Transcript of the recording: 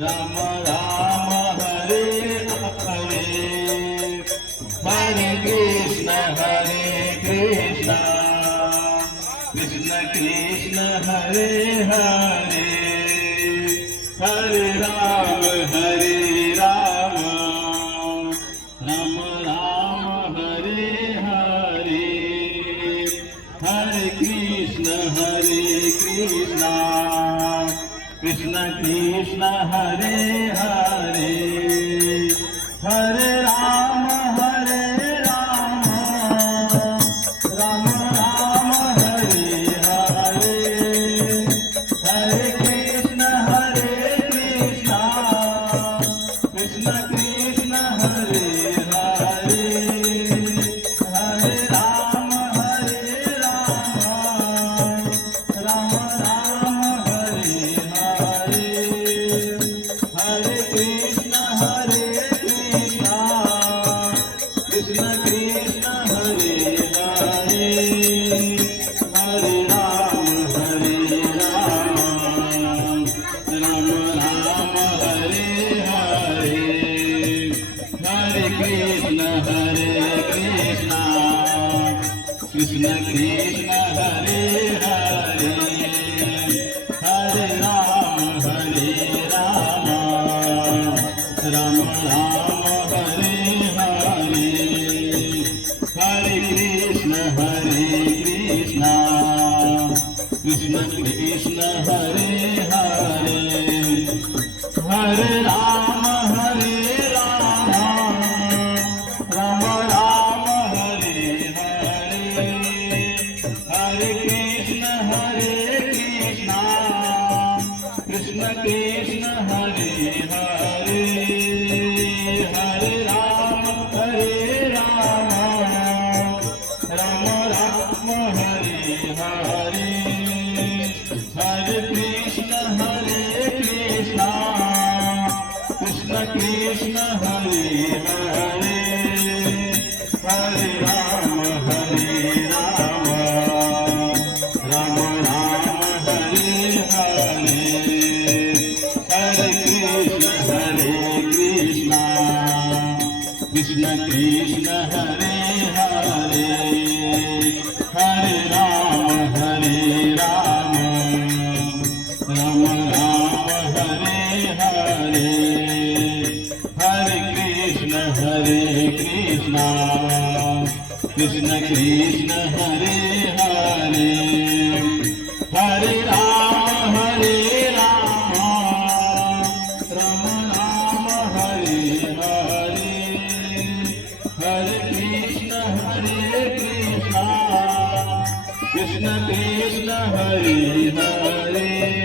Ram Ram Hare Hare, Hare Krishna Krishna Krishna Hare Hare, Hare Ram Ram Ram Hare Hare, Hare Krishna Krishna Krishna Hare Hare, Hare Ram Ram Ram Hare Hare, Hare Krishna Krishna Hare Hare, Hare Ram Ram Hare Hare, Hare Krishna Krishna Hare Hare, Hare Ram Ram Hare Hare, Hare Krishna Krishna Hare Hare, Hare Ram Ram Hare Hare, Hare Krishna Krishna Hare Hare, Hare Ram Ram Hare Hare, Hare Krishna Krishna Hare Hare, Hare Ram Ram Hare Hare, Hare Krishna Krishna Hare Hare, Hare Ram Ram Hare Hare, Hare Krishna Hare Hare, Hare Ram Ram Hare Hare, Hare Krishna Krishna Hare Hare, Hare Ram Ram Hare Hare, Hare Krishna Krishna Hare Hare,